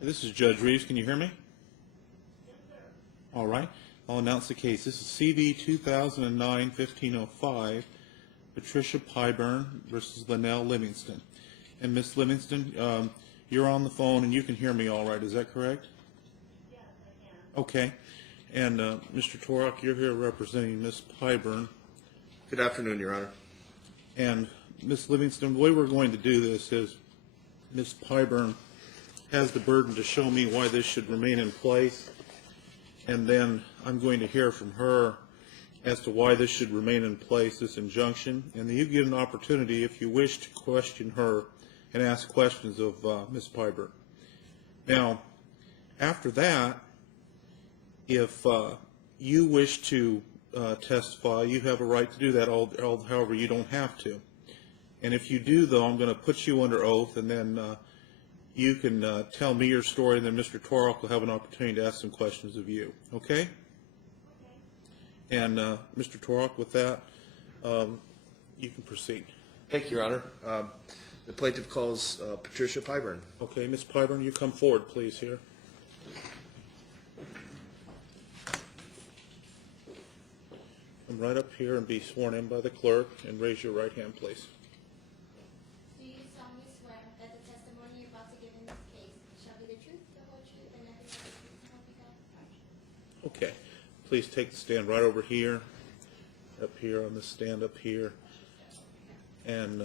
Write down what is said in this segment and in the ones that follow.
This is Judge Reeves. Can you hear me? All right. I'll announce the case. This is CV 2009-1505, Patricia Pyburn versus Linnell Livingston. And Ms. Livingston, you're on the phone and you can hear me all right. Is that correct? Yes, I can. Okay. And Mr. Torok, you're here representing Ms. Pyburn. Good afternoon, Your Honor. And Ms. Livingston, the way we're going to do this is Ms. Pyburn has the burden to show me why this should remain in place, and then I'm going to hear from her as to why this should remain in place, this injunction, and then you get an opportunity, if you wish, to question her and ask questions of Ms. Pyburn. Now, after that, if you wish to testify, you have a right to do that, however, you don't have to. And if you do, though, I'm going to put you under oath, and then you can tell me your story, and then Mr. Torok will have an opportunity to ask some questions of you. Okay? Okay. And Mr. Torok, with that, you can proceed. Thank you, Your Honor. The plaintiff calls Patricia Pyburn. Okay, Ms. Pyburn, you come forward, please, here. Come right up here and be sworn in by the clerk, and raise your right hand, please. Do you solemnly swear that the testimony you're about to give in this case shall be the truth, the whole truth, and nothing but the truth, so help you God? Okay. Please take the stand right over here, up here on the stand up here, and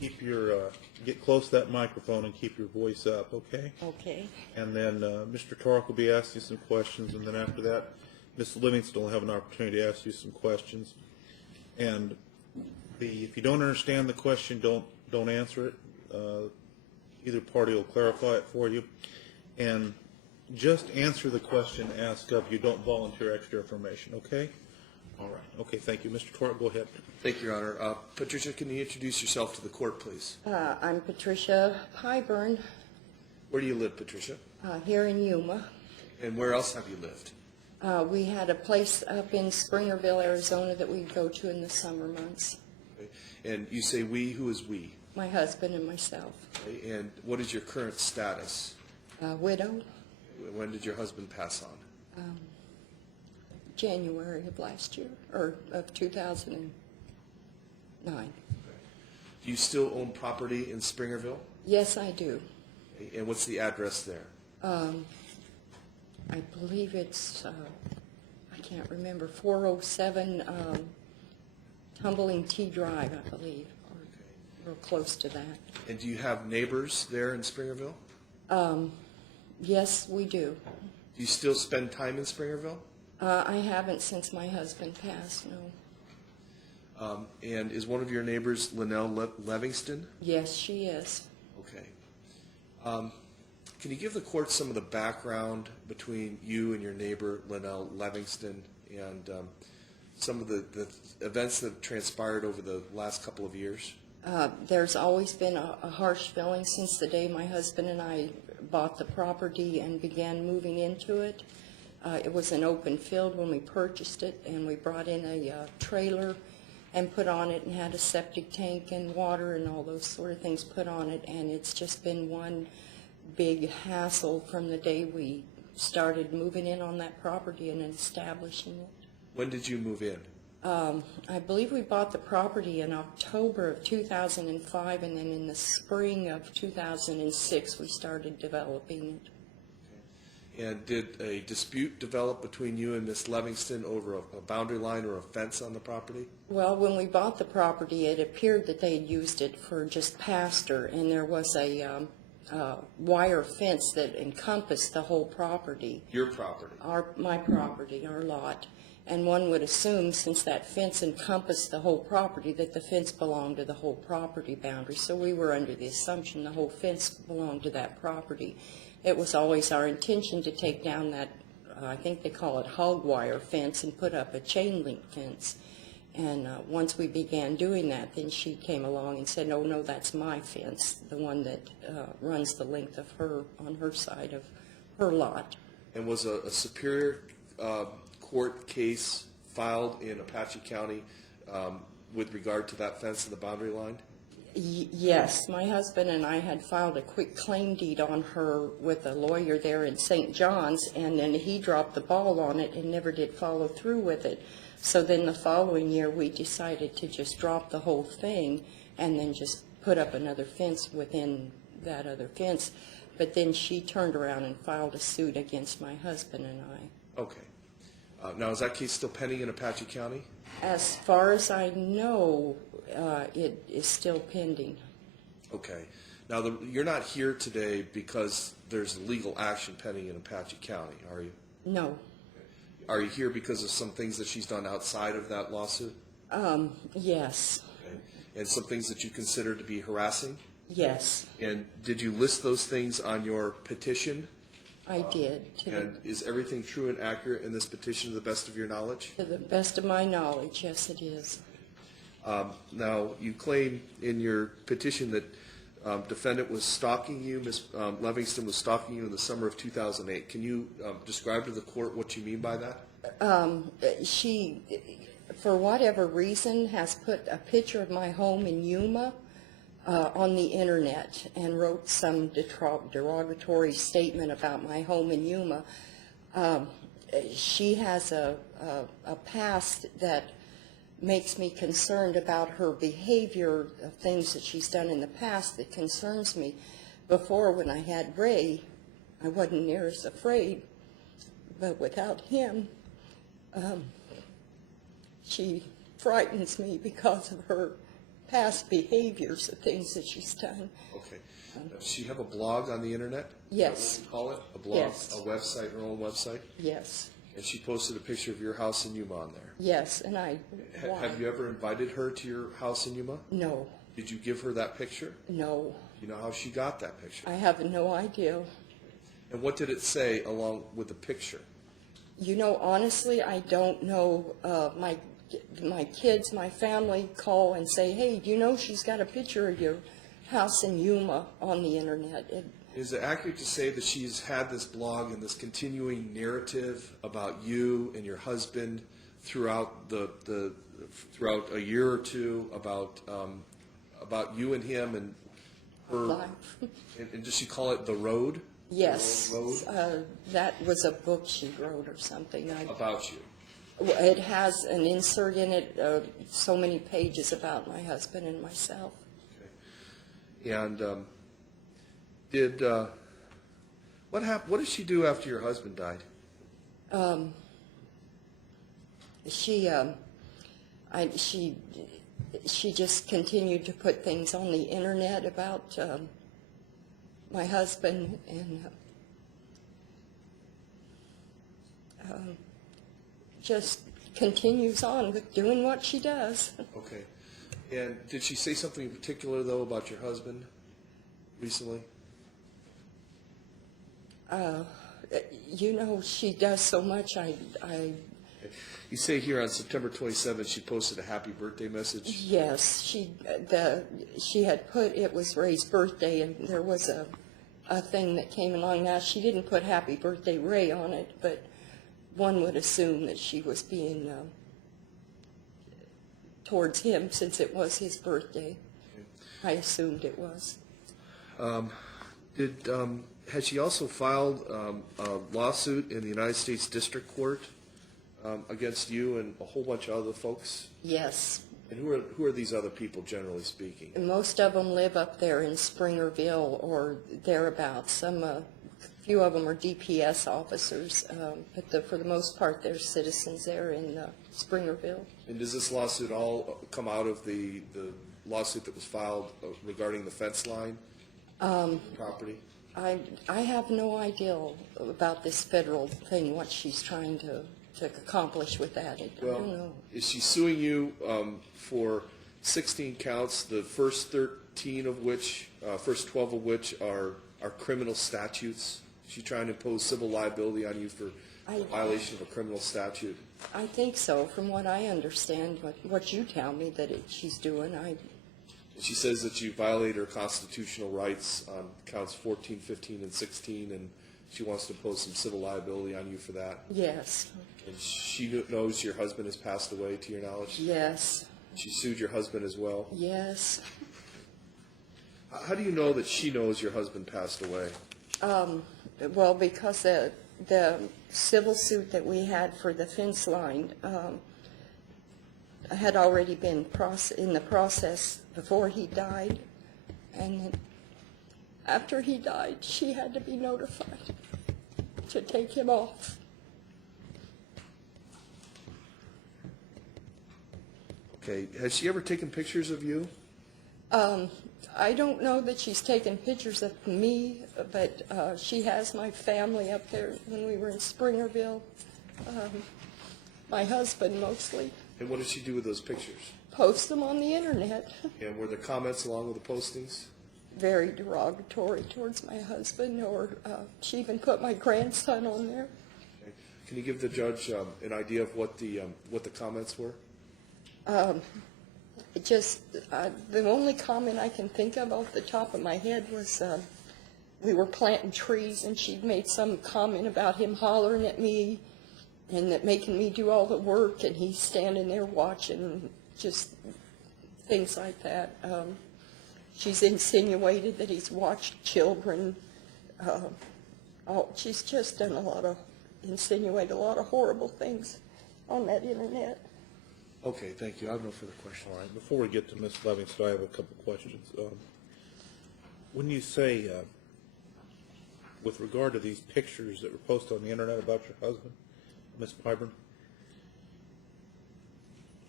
keep your get close to that microphone and keep your voice up. Okay. Okay. And then Mr. Torok will be asking some questions, and then after that, Ms. Livingston will have an opportunity to ask you some questions. And if you don't understand the question, don't answer it. Either party will clarify it for you. And just answer the question asked of you. Don't volunteer extra information, okay? All right. Okay, thank you. Mr. Torok, go ahead. Thank you, Your Honor. Patricia, can you introduce yourself to the court, please? I'm Patricia Pyburn, Where do you live, Patricia? here in Yuma. And where else have you lived? We had a place up in Springerville, Arizona that we'd go to in the summer months. Okay. And you say we. Who is we? My husband and myself. Okay. And what is your current status? Widow, When did your husband pass on? January of last year, or of 2009. Do you still own property in Springerville? Yes, I do. Okay. And what's the address there? I believe it's, I can't remember, 407 Tumbling T Drive, I believe, or real close to that. And do you have neighbors there in Springerville? Yes, we do. Do you still spend time in Springerville? I haven't since my husband passed, no. And is one of your neighbors Linnell Livingston? Yes, she is. Okay. Can you give the court some of the background between you and your neighbor Linnell Livingston, and some of the events that transpired over the last couple of years? There's always been a harsh feeling since the day my husband and I bought the property and began moving into it. It was an open field when we purchased it, and we brought in a trailer and put on it and had a septic tank and water and all those sort of things put on it, and it's just been one big hassle from the day we started moving in on that property and establishing it. When did you move in? I believe we bought the property in October of 2005, and then in the spring of 2006 we started developing it. And did a dispute develop between you and Miss Livingston over a boundary line or a fence on the property? Well, when we bought the property, it appeared that they had used it for just pasture, and there was a wire fence that encompassed the whole property. Your property? My property, our lot. And one would assume, since that fence encompassed the whole property, that the fence belonged to the whole property boundary. So we were under the assumption the whole fence belonged to that property. It was always our intention to take down that, I think they call it hog wire fence, and put up a chain link fence. And once we began doing that, then she came along and said, no, that's my fence, the one that runs the length of her, on her side of her lot. And was a Superior Court case filed in Apache County with regard to that fence and the boundary line? Yes, my husband and I had filed a quick claim deed on her with a lawyer there in St. John's, and then he dropped the ball on it and never did follow through with it. So then the following year, we decided to just drop the whole thing and then just put up another fence within that other fence. But then she turned around and filed a suit against my husband and I. Okay. Now, is that case still pending in Apache County? As far as I know, it is still pending. Okay. Now, you're not here today because there's legal action pending in Apache County, are you? No. Are you here because of some things that she's done outside of that lawsuit? Yes. Okay. And some things that you consider to be harassing? Yes, And did you list those things on your petition? I did, And is everything true and accurate in this petition to the best of your knowledge? to the best of my knowledge, yes, it is. Now, you claim in your petition that defendant was stalking you, Ms. Livingston was stalking you in the summer of 2008. Can you describe to the court what you mean by that? She, for whatever reason, has put a picture of my home in Yuma on the internet and wrote some derogatory statement about my home in Yuma. She has a past that makes me concerned about her behavior, of things that she's done in the past that concerns me. Before, when I had Ray, I wasn't near as afraid, but without him, she frightens me because of her past behaviors, the things that she's done. Okay. Does she have a blog on the internet? Yes. Is that what you call it? A blog? Yes. A website, her own website? Yes, And she posted a picture of your house in Yuma on there. yes, and I, why? Have you ever invited her to your house in Yuma? No, Did you give her that picture? no, You know how she got that picture? I have no idea. And what did it say along with the picture? You know, honestly, I don't know. My kids, my family call and say, hey, do you know she's got a picture of your house in Yuma on the internet? Is it accurate to say that she's had this blog and this continuing narrative about you and your husband throughout throughout a year or two about you and him and her? Life. And does she call it The Road? Yes, The Road? that was a book she wrote or something. About you. It has an insert in it, so many pages about my husband and myself. Okay. And what happened? What did she do after your husband died? She just continued to put things on the internet about my husband, and just continues on with doing what she does. Okay. And did she say something in particular, though, about your husband recently? You know, she does so much. You say here on September 27th she posted a happy birthday message. Yes, she had put, it was Ray's birthday, and there was a thing that came along. Now, she didn't put happy birthday Ray on it, but one would assume that she was being towards him since it was his birthday. I assumed it was. Has she also filed a lawsuit in the United States District Court against you and a whole bunch of other folks? Yes. And who are these other people, generally speaking? Most of them live up there in Springerville or thereabouts. A few of them are DPS officers, but for the most part, they're citizens there in Springerville. And does this lawsuit all come out of the lawsuit that was filed regarding the fence line property? I have no idea about this federal thing, what she's trying to accomplish with that. I don't know. Is she suing you for 16 counts, the first 13 of which, first 12 of which are criminal statutes? Is she trying to impose civil liability on you for violation of a criminal statute? I think so, from what I understand, what you tell me that she's doing. She says that you violate her constitutional rights on counts 14, 15, and 16, and she wants to impose some civil liability on you for that. Yes. And she knows your husband has passed away, to your knowledge? Yes. She sued your husband as well? Yes. How do you know that she knows your husband passed away? Well, because the civil suit that we had for the fence line had already been in the process before he died, and then after he died, she had to be notified to take him off. Okay, has she ever taken pictures of you? I don't know that she's taken pictures of me, but she has my family up there when we were in Springerville. My husband mostly. And what did she do with those pictures? Post them on the internet. And were there comments along with the postings? Very derogatory towards my husband, or she even put my grandson on there. Okay. Can you give the judge an idea of what the comments were? The only comment I can think of off the top of my head was we were planting trees, and she'd made some comment about him hollering at me and that making me do all the work, and he's standing there watching, just things like that. She's insinuated that he's watched children. She's just done insinuated a lot of horrible things on that internet. Okay, thank you. I have no further questions. All right, before we get to Ms. Livingston, I have a couple questions. When you say, with regard to these pictures that were posted on the internet about your husband, Ms. Pyburn,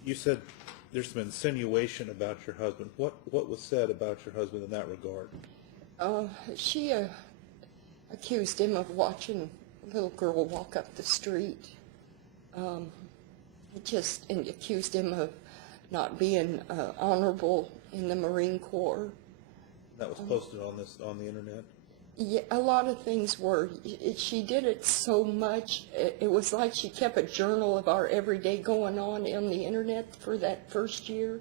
you said there's some insinuation about your husband. What was said about your husband in that regard? She accused him of watching a little girl walk up the street. And accused him of not being honorable in the Marine Corps. That was posted on the internet? Yeah, a lot of things were. She did it so much. It was like she kept a journal of our everyday going on the internet for that first year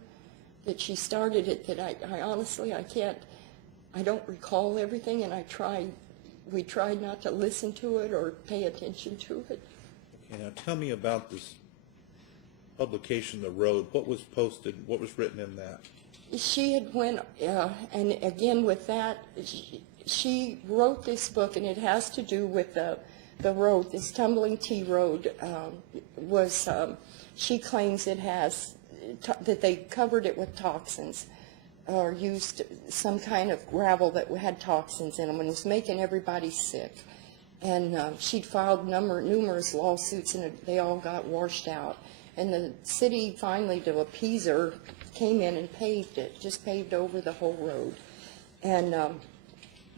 that she started it, that I honestly, I don't recall everything, and we tried not to listen to it or pay attention to it. Okay, now tell me about this publication, The Road. What was posted, what was written in that? She had went, and again with that, she wrote this book, and it has to do with the road, this Tumbling T Road she claims it has, that they covered it with toxins, or used some kind of gravel that had toxins in them and was making everybody sick. And she'd filed numerous lawsuits, and they all got washed out. And the city finally, to appease her, came in and paved it, just paved over the whole road. And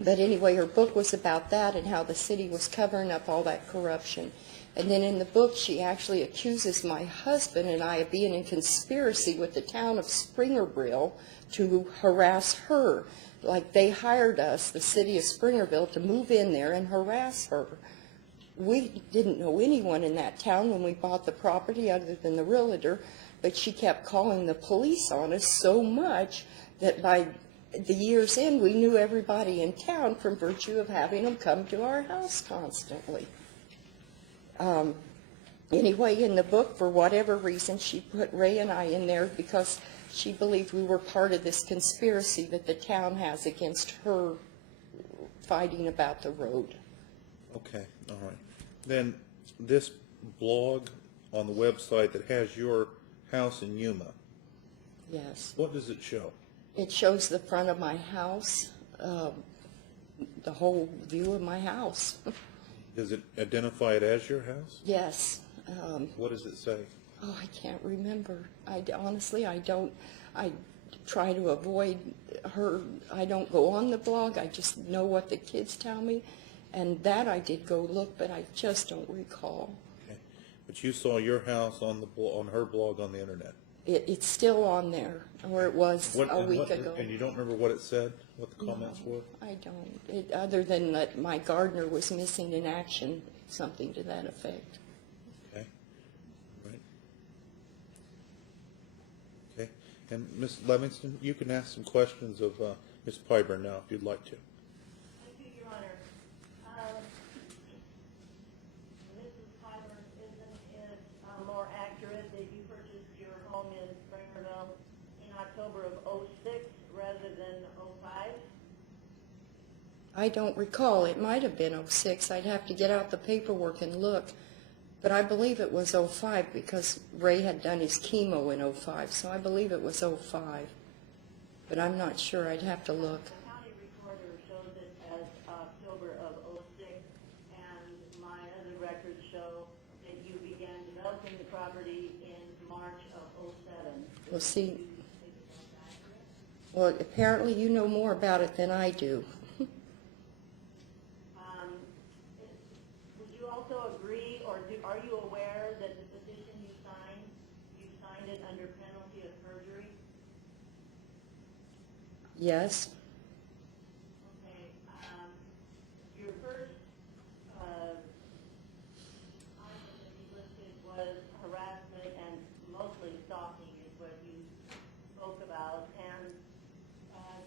but anyway, her book was about that and how the city was covering up all that corruption. And then in the book, she actually accuses my husband and I of being in conspiracy with the town of Springerville to harass her. Like they hired us, the city of Springerville, to move in there and harass her. We didn't know anyone in that town when we bought the property other than the realtor, but she kept calling the police on us so much that by the year's end, we knew everybody in town from virtue of having them come to our house constantly. Anyway, in the book, for whatever reason, she put Ray and I in there because she believed we were part of this conspiracy that the town has against her fighting about the road. Okay, all right. Then this blog on the website that has your house in Yuma, Yes. what does it show? It shows the front of my house, the whole view of my house. Does it identify it as your house? Yes. What does it say? Oh, I can't remember. Honestly, I don't. I try to avoid her. I don't go on the blog. I just know what the kids tell me. And that I did go look, but I just don't recall. Okay. But you saw your house on her blog on the internet? It's still on there, where it was a week ago. And you don't remember what it said, what the comments were? I don't. Other than that my gardener was missing in action, something to that effect. Okay. Right. Okay. And Ms. Livingston, you can ask some questions of Ms. Pyburn now, if you'd like to. Thank you, Your Honor. Mrs. Pyburn, isn't it more accurate that you purchased your home in Springerville in October of '06 rather than '05? I don't recall. It might have been '06. I'd have to get out the paperwork and look. But I believe it was '05 because Ray had done his chemo in '05, so I believe it was '05. But I'm not sure. I'd have to look. The county recorder shows it as October of '06, and my other records show that you began developing the property in March of '07. Well, see, well, apparently you know more about it than I do. Would you also agree, or are you aware that the petition you signed it under penalty of perjury? Yes. Okay, your first item that you listed was harassment and mostly stalking is what you spoke about. And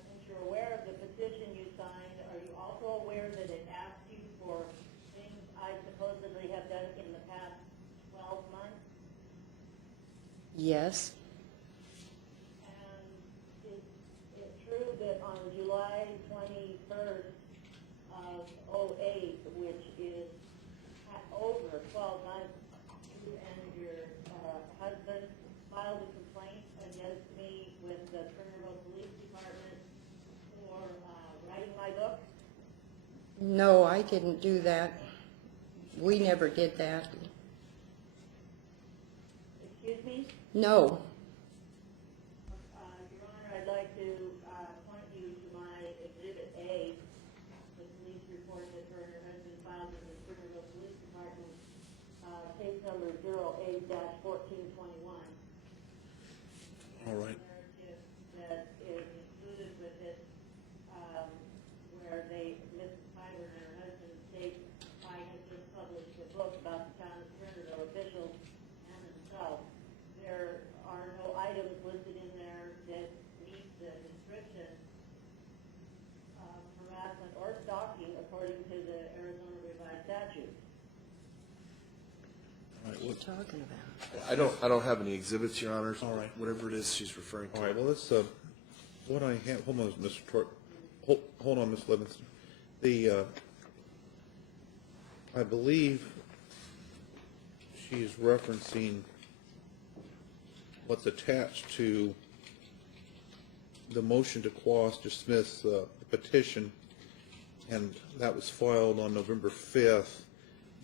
since you're aware of the petition you signed, are you also aware that it asked you for things I supposedly have done in the past 12 months? Yes. And is it true that on July 21st of '08, which is over 12 months, you and your husband filed a complaint against me with the Turnerville Police Department for writing my book? No, I didn't do that. We never did that. Excuse me? No. Your Honor, I'd like to point you to my Exhibit A, the police report that her and her husband filed with the Turnerville Police Department, case number 08-1421. All right. Narrative that is included with it, where Mrs. Piper and her husband state, I have just published a book about the town of Turnerville officials and themselves. There are no items listed in there that meet the description of harassment or stalking according to the Arizona Revised Statutes. All right, What are you talking about? I don't have any exhibits, Your Honor. All right. Whatever it is she's referring to. all right, well, let's, what I have, hold on, Mr. Tor, hold on, Ms. Livingston. I believe she's referencing what's attached to the motion to quash, dismiss the petition, and that was filed on November 5th.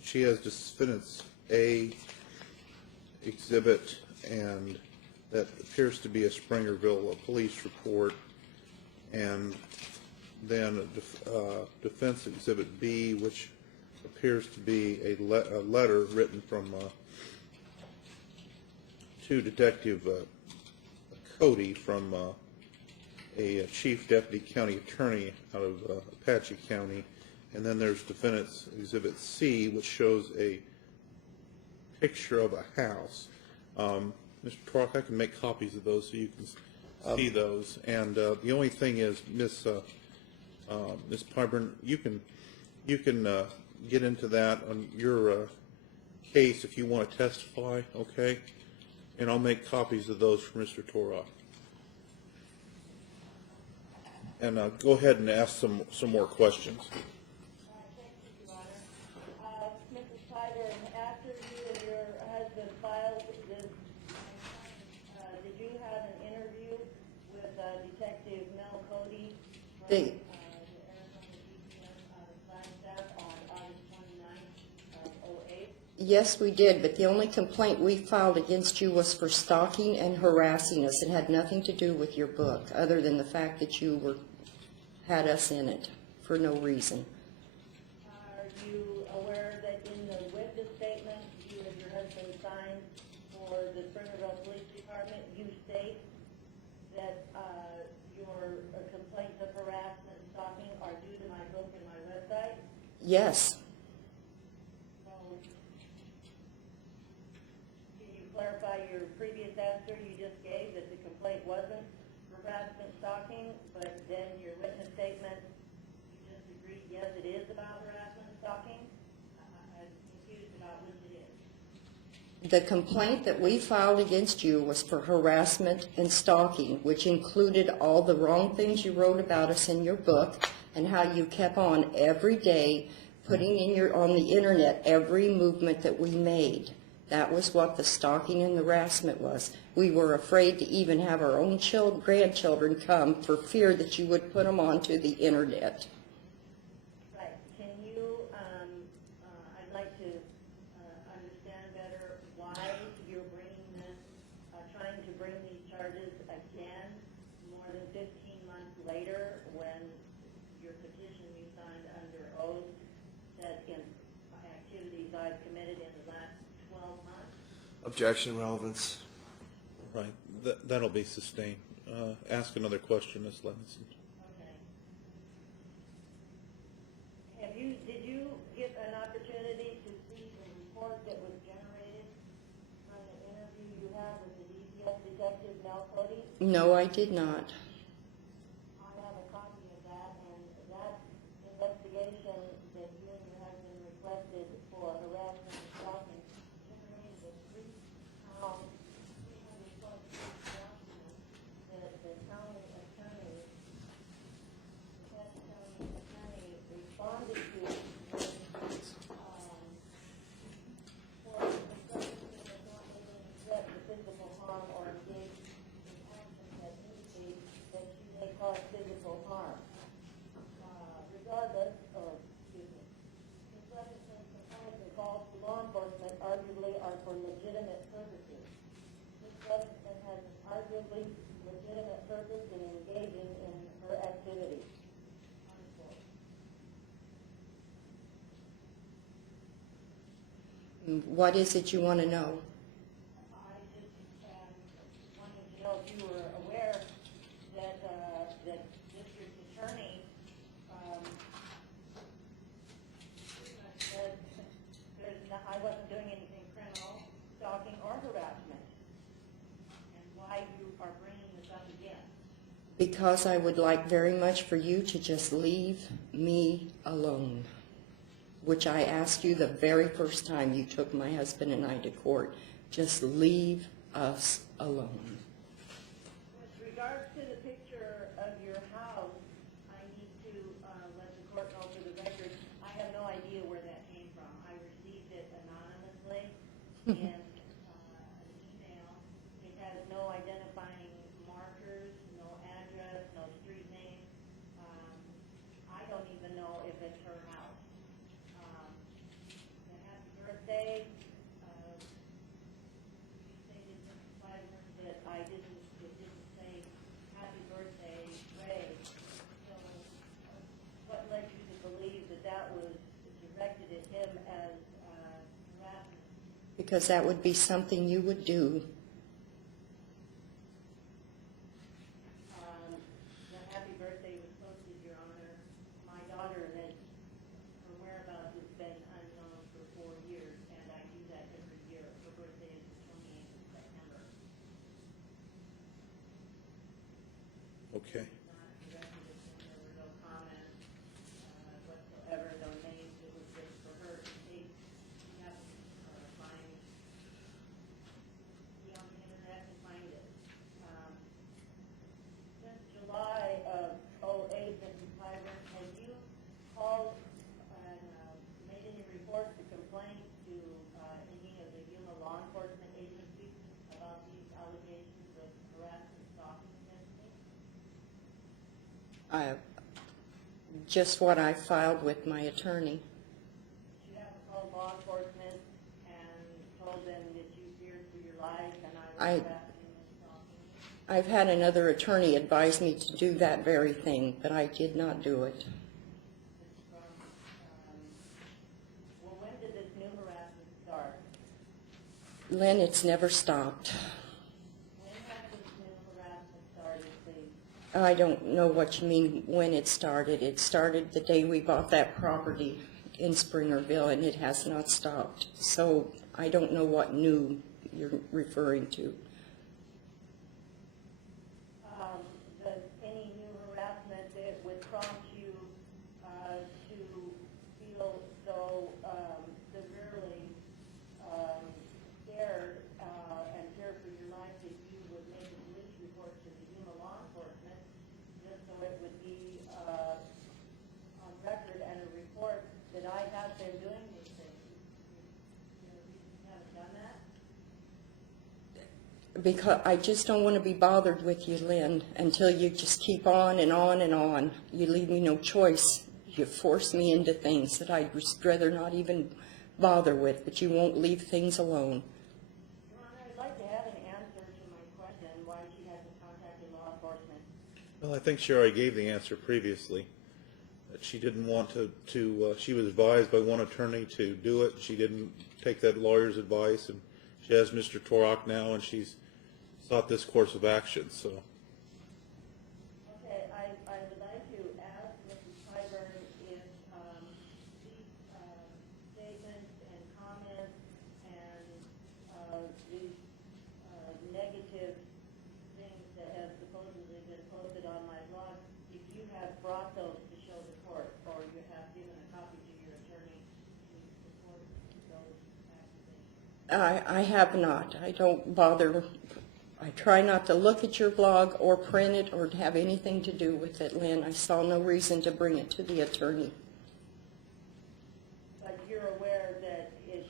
She has defendants A exhibit, and that appears to be a Springerville police report, and then defense exhibit B, which appears to be a letter written from to Detective Cody from a chief deputy county attorney out of Apache County. And then there's defendant's exhibit C, which shows a picture of a house. Mr. Tork, I can make copies of those so you can see those. And the only thing is, Ms. Pyburn, you can get into that on your case if you want to testify, okay? And I'll make copies of those for Mr. Torok. And go ahead and ask some more questions. Thank you, Your Honor. Mrs. Piper, after you and your husband filed this, did you have an interview with Detective Mel Cody from the They- Arizona DPS Flagstaff on August 29th of '08? Yes, we did, but the only complaint we filed against you was for stalking and harassing us. It had nothing to do with your book, other than the fact that you had us in it for no reason. Are you aware that in the witness statement you and your husband signed for the Springerville Police Department, you state that your complaints of harassment and stalking are due to my book and my website? Yes. So, can you clarify your previous answer you just gave, that the complaint wasn't harassment, stalking, but then your witness statement, you just agreed, yes, it is about harassment and stalking? I'm confused about which it is. The complaint that we filed against you was for harassment and stalking, which included all the wrong things you wrote about us in your book, and how you kept on every day putting on the internet every movement that we made. That was what the stalking and the harassment was. We were afraid to even have our own grandchildren come for fear that you would put them onto the internet. Right. Can you, I'd like to understand better why you're bringing this, trying to bring these charges again more than 15 months later when your petition you signed under oath said in activities I've committed in the last 12 months? Objection, relevance. Right, that'll be sustained. Ask another question, Ms. Levinson. Okay. Did you get an opportunity to see the report that was generated from the interview you had with the DCF detective, Mel Cody? No, I did not. I have a copy of that, and that investigation that you and your husband requested for harassment and stalking generated a 3-pound, 300-plus document that the county attorney, responded to for instructions that not making a threat to physical harm or engage in actions that indicate that she may cause physical harm. Regardless, Ms. Levinson's complaints and calls to law enforcement arguably are for legitimate purposes. Ms. Levinson has an arguably legitimate purpose in engaging in her activity. What is it you want to know? I just wanted to know if you were aware that that district attorney said I wasn't doing anything criminal, stalking, or harassment, and why you are bringing this up again. Because I would like very much for you to just leave me alone, which I asked you the very first time you took my husband and I to court. Just leave us alone. With regards to the picture of your house, I need to let the court know for the record, I have no idea where that came from. I received it anonymously in an email. It has no identifying markers, no address, no street name. I don't even know if it's her house. The happy birthday, you stated, Mrs. Pfeiffer, that it didn't say happy birthday, Ray. So what led you to believe that that was directed at him as harassment? Because that would be something you would do. The happy birthday was posted, Your Honor. My daughter has, her whereabouts has been unknown for 4 years, and I do that every year. Her birthday is the 28th of September. Okay. Not directed at him. There were no comments whatsoever, no names. It was just for her in case she happened to find, be on the internet and find it. Since July of 08, Mrs. Pfeiffer, have you called and made any reports or complaints to any of the Yuma law enforcement agencies about these allegations of harassment and stalking against me? Just what I filed with my attorney. You have called law enforcement and told them that you feared for your life and I was harassing and stalking? I've had another attorney advise me to do that very thing, but I did not do it. It's from, well, when did this new harassment start? Lynn, it's never stopped. When has this new harassment started, please? I don't know what you mean when it started. It started the day we bought that property in Springerville, and it has not stopped. So I don't know what new you're referring to. Does any new harassment that would prompt you to feel so severely scared and fear for your life that you would make a police report to the Yuma law enforcement just so it would be Because I just don't want to be bothered with you, Lynn, until you just keep on and on and on. You leave me no choice. You force me into things that I'd just rather not even bother with, but you won't leave things alone. Your Honor, I'd like to have an answer to my question, why she hasn't contacted law enforcement. Well, I think she already gave the answer previously. That she didn't want to she was advised by one attorney to do it. She didn't take that lawyer's advice, and she has Mr. Torok now, and she's sought this course of action, so. Okay, I would like to ask Mrs. Pyburn if these statements and comments and these negative things that have supposedly been posted on my blog, if you have brought those to show the court, or you have given a copy to your attorney to support those accusations. I have not. I don't bother. I try not to look at your blog or print it or have anything to do with it, Lynn. I saw no reason to bring it to the attorney. But you're aware that the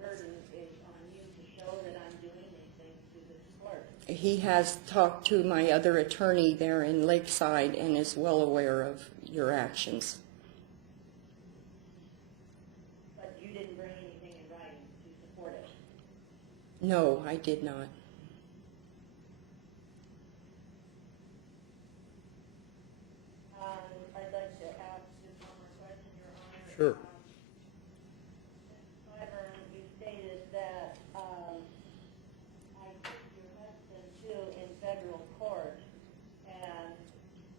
burden is on you to show that I'm doing these things to this court. He has talked to my other attorney there in Lakeside and is well aware of your actions. But you didn't bring anything in writing to support it. No, I did not. I'd like to ask just one more question, Your Honor. Sure. Mrs. Clyburn, you stated that I took your husband too in federal court, and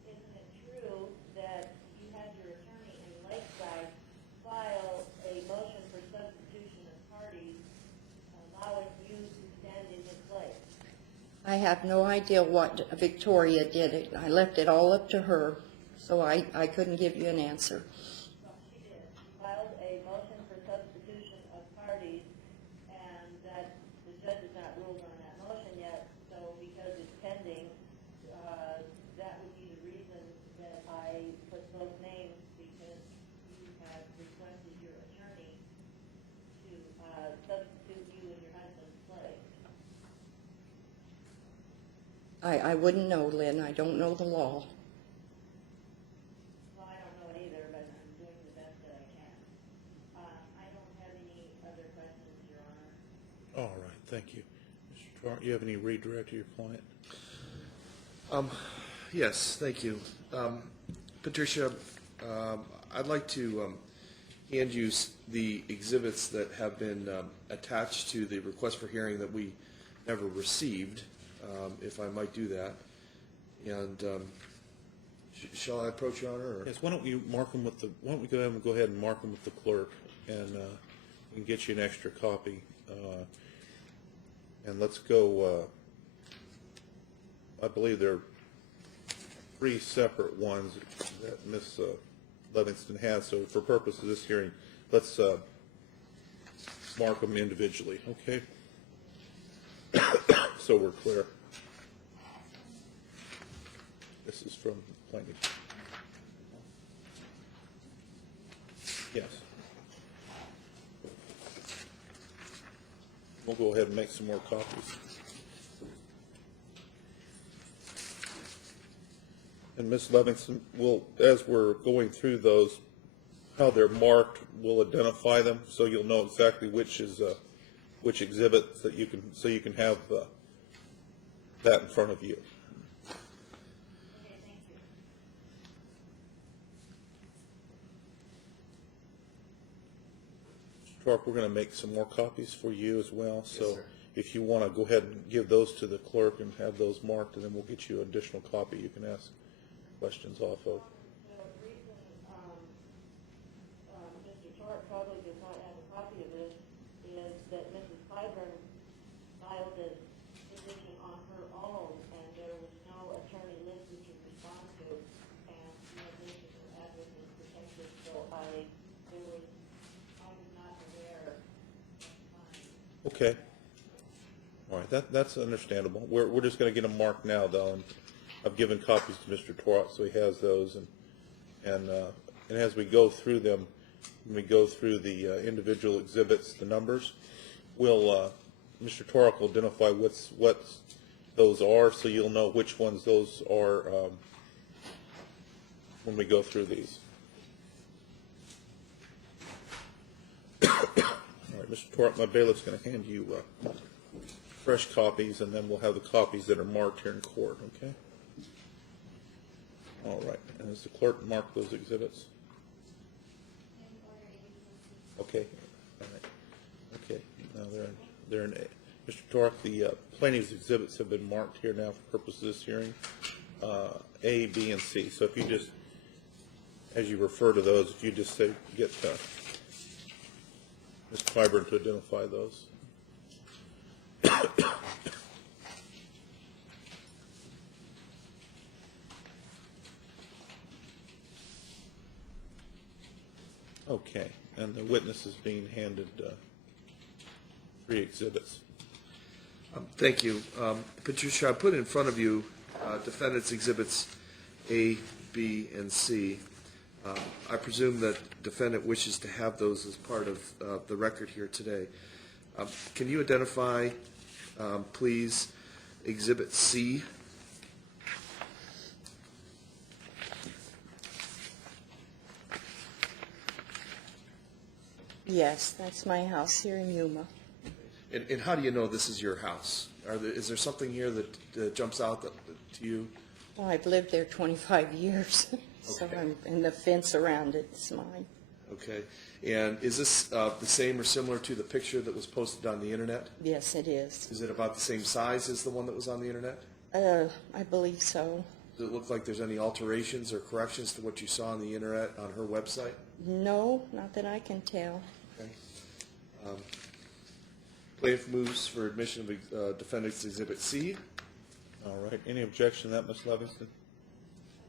isn't it true that you had your attorney in Lakeside file a motion for substitution of parties, allowing you to stand in his place? I have no idea what Victoria did. I left it all up to her, so I couldn't give you an answer. Well, she did. She filed a motion for substitution of parties, and that the judge has not ruled on that motion yet, so because it's pending, that would be the reason that I put both names, because you have requested your attorney to substitute you in your husband's place. I wouldn't know, Lynn. I don't know the law. Well, I don't know it either, but I'm doing the best that I can. I don't have any other questions, Your Honor. All right, thank you. Mr. Torok, you have any redirect to your client? Yes, thank you. Patricia, I'd like to hand you the exhibits that have been attached to the request for hearing that we never received, if I might do that. And shall I approach, Your Honor? Or? Yes, why don't we mark them with the, why don't we go ahead and mark them with the clerk, and we can get you an extra copy. And let's go, I believe there are 3 separate ones that Ms. Livingston has, so for purposes of this hearing, let's mark them individually, okay? So we're clear. This is from plaintiff. Yes. We'll go ahead and make some more copies. And Ms. Livingston, will, as we're going through those, how they're marked, we'll identify them, so you'll know exactly which is which exhibit that you can, so you can have that in front of you. Okay, thank you. Clark, we're going to make some more copies for you as well, so sir. if you want to go ahead and give those to the clerk and have those marked, and then we'll get you an additional copy you can ask questions off of. The reason Mr. Tork probably does not have a copy of this is that Mrs. Clyburn filed this petition on her own, and there was no attorney listed to respond to, and no basis of address is protected, so I was not aware of mine. Okay. All right, that's understandable. We're just going to get them marked now, though, and I've given copies to Mr. Torok, so he has those, and as we go through them, when we go through the individual exhibits, the numbers, we'll Mr. Torek will identify what those are, so you'll know which ones those are when we go through these. All right, Mr. Torek, my bailiff's going to hand you fresh copies, and then we'll have the copies that are marked here in court, okay? All right, and does the clerk mark those exhibits? Okay, all right, okay, now they're in, Mr. Torek, the plaintiff's exhibits have been marked here now for purposes of this hearing, A, B, and C. So if you just, as you refer to those, if you just say, get Ms. Clyburn to identify those. Okay, and the witness is being handed 3 exhibits. Thank you. Patricia, I put in front of you defendants' exhibits A, B, and C. I presume that defendant wishes to have those as part of the record here today. Can you identify, please, Exhibit C? Yes, that's my house here in Yuma. And how do you know this is your house? Is there something here that jumps out to you? Well, I've lived there 25 years, so Okay. and the fence around it is mine. Okay. And is this the same or similar to the picture that was posted on the internet? Yes, it is. Is it about the same size as the one that was on the internet? I believe so. Does it look like there's any alterations or corrections to what you saw on the internet on her website? No, not that I can tell. Okay. Plaintiff moves for admission of defendant's Exhibit C. All right, any objection to that, Ms. Livingston?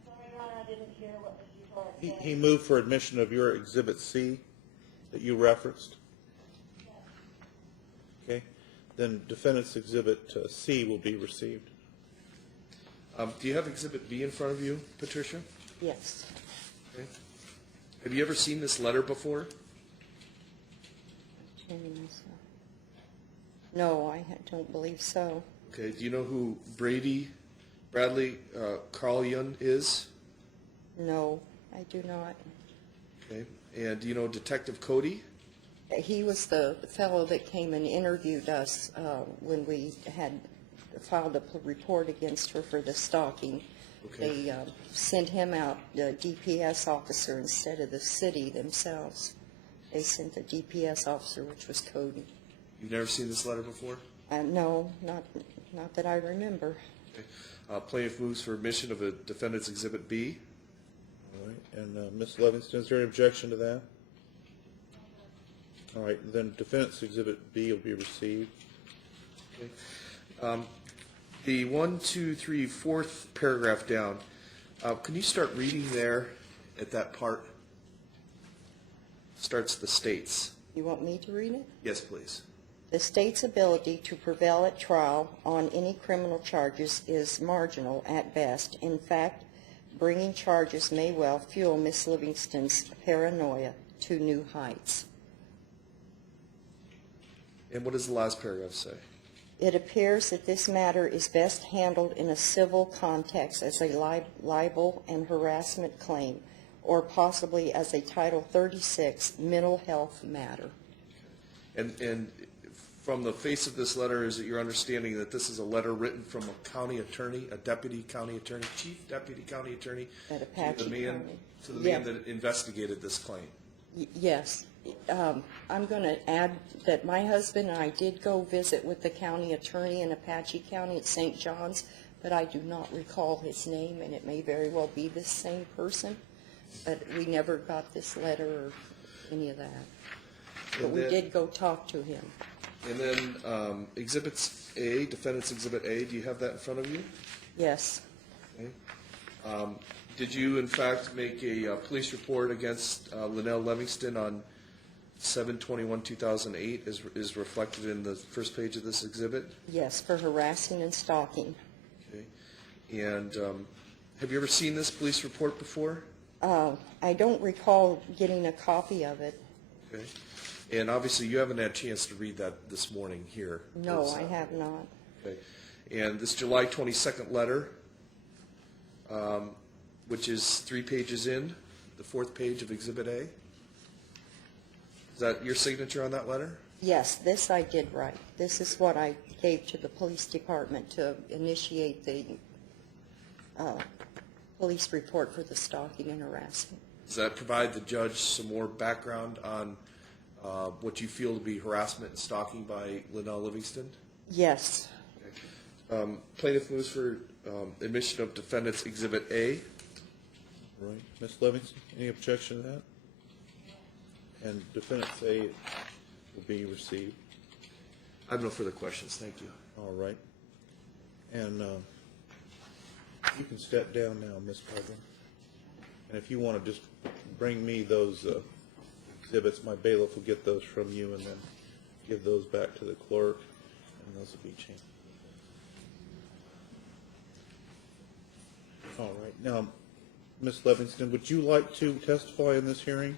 Sorry, Ron, I didn't hear what Mr. Torek said. He moved for admission of your Exhibit C that you referenced. Okay, then defendant's Exhibit C will be received. Do you have Exhibit B in front of you, Patricia? Yes. Okay. Have you ever seen this letter before? No, I don't believe so. Okay. Do you know who Bradley Carlion is? No, I do not. Okay. And do you know Detective Cody? He was the fellow that came and interviewed us when we had filed a report against her for the stalking. Okay. They sent him out, the DPS officer, instead of the city themselves. They sent the DPS officer, which was Cody. You've never seen this letter before? No, not that I remember. Okay. Plaintiff moves for admission of a defendant's Exhibit B. All right, and Ms. Livingston, is there any objection to that? All right, then defendant's Exhibit B will be received. Okay. The 1, 2, 3, 4th paragraph down, can you start reading there at that part? Starts the states. You want me to read it? Yes, please. The state's ability to prevail at trial on any criminal charges is marginal at best. In fact, bringing charges may well fuel Miss Livingston's paranoia to new heights. And what does the last paragraph say? It appears that this matter is best handled in a civil context as a libel and harassment claim, or possibly as a Title 36 mental health matter. And from the face of this letter, is it your understanding that this is a letter written from a county attorney, a deputy county attorney, chief deputy county attorney, At Apache to the man, County. to the Yeah. man that investigated this claim? Yes. I'm going to add that my husband and I did go visit with the county attorney in Apache County at St. John's, but I do not recall his name, and it may very well be the same person, but we never got this letter or any of that. But we did go talk to him. And then Exhibits A, Defendant's Exhibit A, do you have that in front of you? Yes. Okay. Did you, in fact, make a police report against Linnell Livingston on 7/21/2008, is reflected in the first page of this exhibit? Yes, for harassing and stalking. Okay. And have you ever seen this police report before? I don't recall getting a copy of it. Okay. And obviously, you haven't had a chance to read that this morning here. No, It's, I have not. Okay. And this July 22nd letter, which is 3 pages in, the 4th page of Exhibit A. Is that your signature on that letter? Yes, this I did write. This is what I gave to the police department to initiate the police report for the stalking and harassment. Does that provide the judge some more background on what you feel to be harassment and stalking by Linnell Livingston? Yes. Plaintiff moves for admission of defendant's Exhibit A. Right. Ms. Livingston, any objection to that? And defendants A will be received. I have no further questions. Thank you. All right. And you can step down now, Ms. Piper. And if you want to just bring me those exhibits, my bailiff will get those from you and then give those back to the clerk, and those will be changed. All right. Now, Ms. Livingston, would you like to testify in this hearing?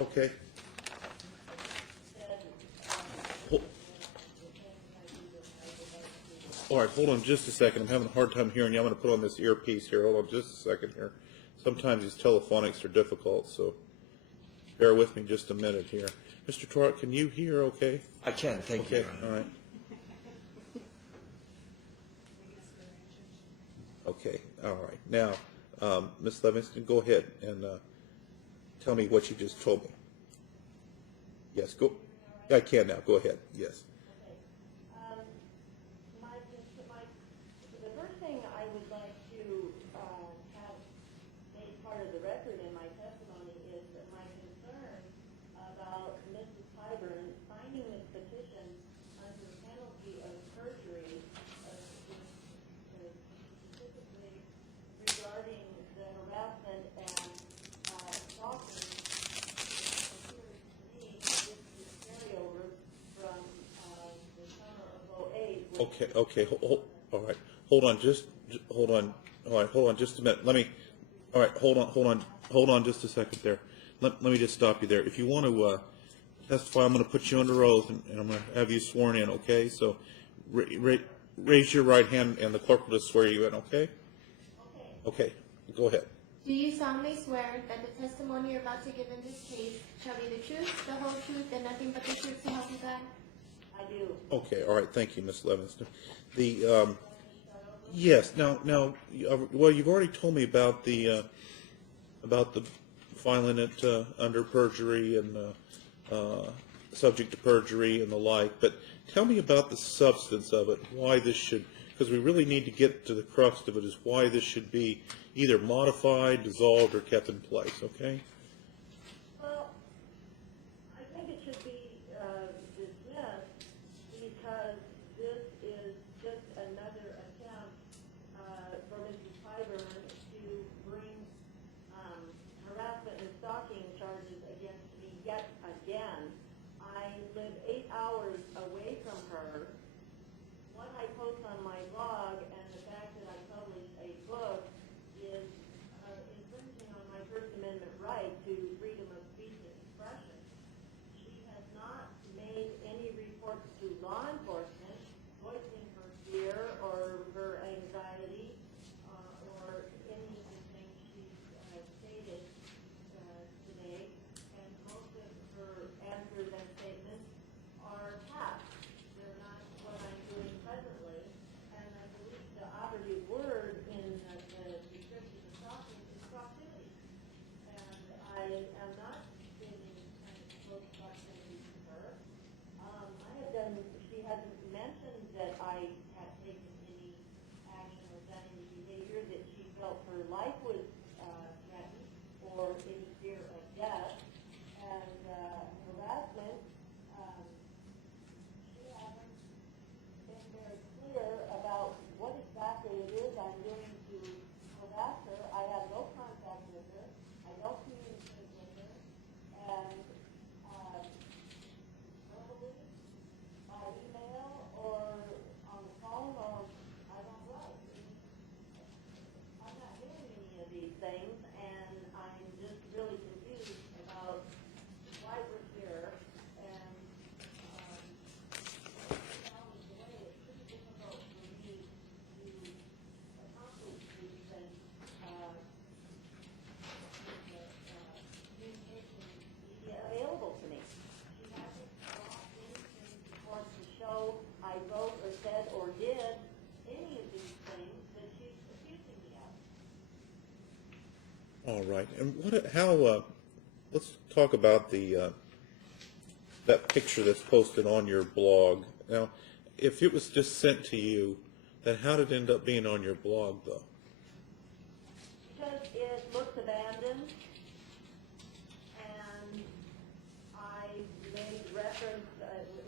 Okay. All right, hold on just a second. I'm having a hard time hearing you. I'm going to put on this earpiece here. Hold on just a second here. Sometimes these telephonics are difficult, so bear with me just a minute here. Mr. Trott, can you hear okay? I can. Thank Okay, you. all right. Okay, all right. Now, Ms. Livingston, go ahead and tell me what you just told me. Yes, go. I can now. Go ahead. Yes. The first thing I would like to have made part of the record in my testimony is that my concern about Mrs. Tyburn signing this petition under penalty of perjury, specifically regarding the harassment and stalking, appears to me this is carryover from the summer of '08. Okay. All right. Hold on. Hold on. All right. Hold on just a minute. All right. Hold on just a second there. Let me just stop you there. If you want to testify, I'm going to put you under oath, and I'm going to have you sworn in, okay? So raise your right hand, and the clerk will just swear you in, okay? Okay. Go ahead. Do you solemnly swear that the testimony you're about to give in this case shall be the truth, the whole truth, and nothing but the truth to help you God? I do. Okay. All right. Thank you, Ms. Livingston. Yes. Now, well, you've already told me about the filing it under perjury and subject to perjury and the like. But tell me about the substance of it. Why this should, because we really need to get to the crux of it, is why this should be either modified, dissolved, or kept in place. Okay. Well, I think it should be dismissed because this is just another attempt for Mrs. Tyburn to bring harassment and stalking charges against me yet again. I live 8 hours away from her. What I post on my blog and the fact that I publish a book is infringing on my First Amendment right to freedom of speech and expression. She has not made any reports to law enforcement voicing her fear or her anxiety or any of the things she stated today. And most of her answers and statements are past. They're not what I'm doing presently. And I believe the operative word in the description of stalking is proximity. And I am not spending any close proximity to her. She hasn't mentioned that I had taken any action or done any behavior that she felt her life was threatened or any fear of death. And harassment, she hasn't been very clear about what exactly it is I'm doing to harass her. I have no contact with her. I don't communicate with her. And verbally, by email, or on the phone, or I don't write. I'm not doing any of these things, and I'm just All right, and let's talk about that picture that's posted on your blog. Now, if it was just sent to you, then how did it end up being on your blog, though? Because it looks abandoned, and I made reference,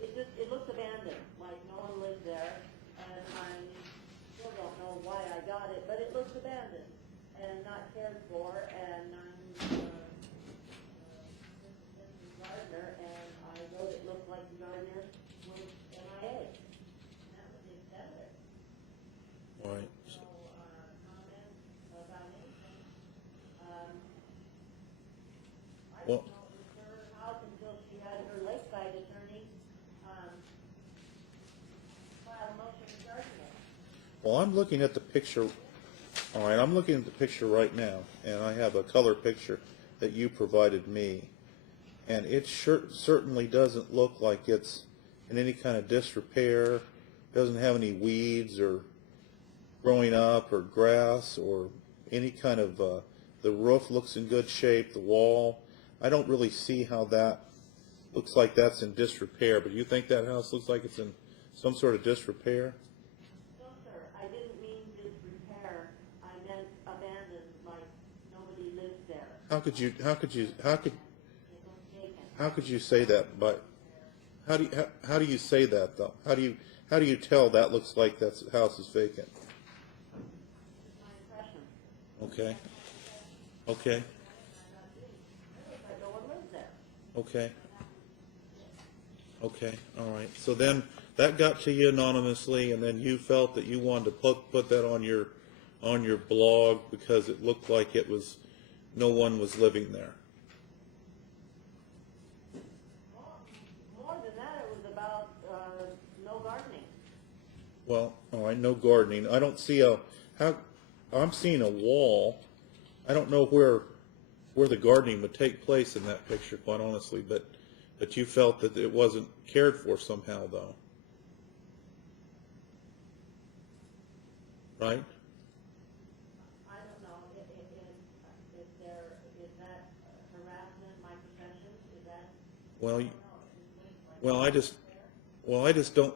it looks abandoned, like no one lives there, and I still don't know why I got it, but it looks abandoned and not cared for, and I'm gardener, and I wrote it looked like the gardener was MIA. And that was the extent of it. All right. No comment about anything. I Well- didn't know it was her house until she had her lakeside attorney file a motion regarding it. Well, I'm looking at the picture. All right, I'm looking at the picture right now, and I have a color picture that you provided me, and it certainly doesn't look like it's in any kind of disrepair. Doesn't have any weeds or growing up or grass or any kind of. The roof looks in good shape. The wall, I don't really see how that looks like that's in disrepair. But you think that house looks like it's in some sort of disrepair? No, sir, I didn't mean disrepair. I meant abandoned, like nobody lives there. How could you It was taken. say that? But how do you say that though? How do you tell that looks like that house is vacant? My impression. Okay. Okay. It looks like no one lives there. Okay. Okay. All right. So then that got to you anonymously, and then you felt that you wanted to put that on your blog because it looked like it was no one was living there. More than that, it was about no gardening. Well, all right, no gardening. I don't see I'm seeing a wall. I don't know where the gardening would take place in that picture, quite honestly, but you felt that it wasn't cared for somehow, though. Right? I don't know, if there, is that harassment, my profession, is that? Well, No, I just don't.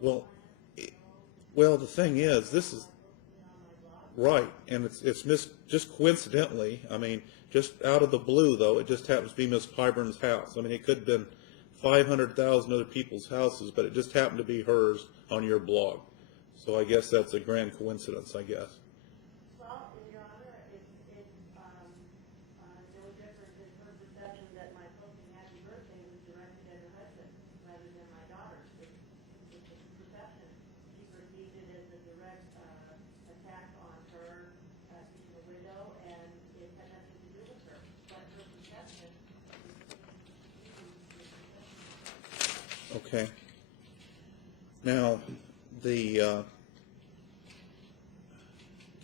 Well, the thing is, this is right, and it's just coincidentally. I mean, just out of the blue, though, it just happens to be Miss Pyburn's house. I mean, it could have been 500,000 other people's houses, but it just happened to be hers on your blog. So I guess that's a grand coincidence, I guess. Well, Your Honor, it's no different in her perception that my posting happy birthday was directed at her husband rather than my daughter. It's a perception. She perceived it as a direct attack on her, she's a widow, and it had nothing to do with her. But her perception Okay. Now,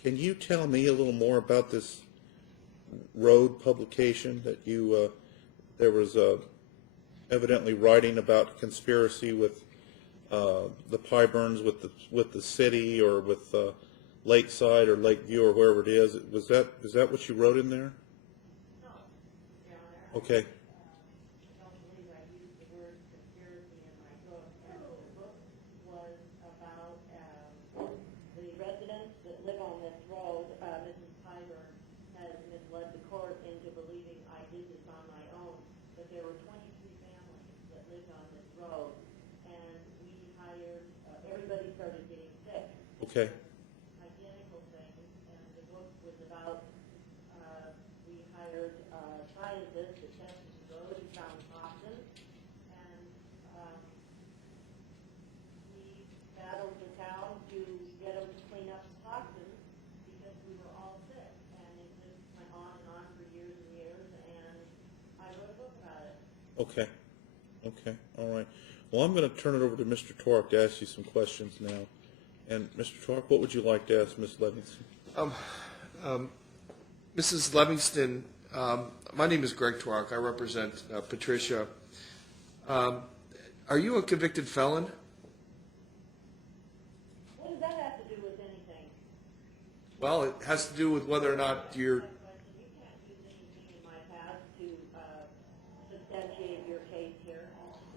can you tell me a little more about this road publication that there was evidently writing about conspiracy with the Pyburns with the city or with Lakeside or Lakeview or wherever it is? Is that what you wrote in there? No, Your Honor. Okay. I don't believe I used the word conspiracy in my book, and the book was about the residents that live on this road. Mrs. Pyburn has misled the court into believing I did this on my own, but there were 23 families that lived on this road, and we hired, everybody started getting sick. Okay. Hygienical things, and the book was about, we hired scientists to test the road and found toxins, and we battled the town to get them to clean up the toxins because we were all sick, and it just went on for years and years, and I wrote a book about it. Okay. Okay. All right. Well, I'm going to turn it over to Mr. Tork to ask you some questions now. And Mr. Tork, what would you like to ask Ms. Livingston? Mrs. Livingston, my name is Greg Twark. I represent Patricia. Are you a convicted felon? What does that have to do with anything? Well, it has to do with whether or not you're. My question.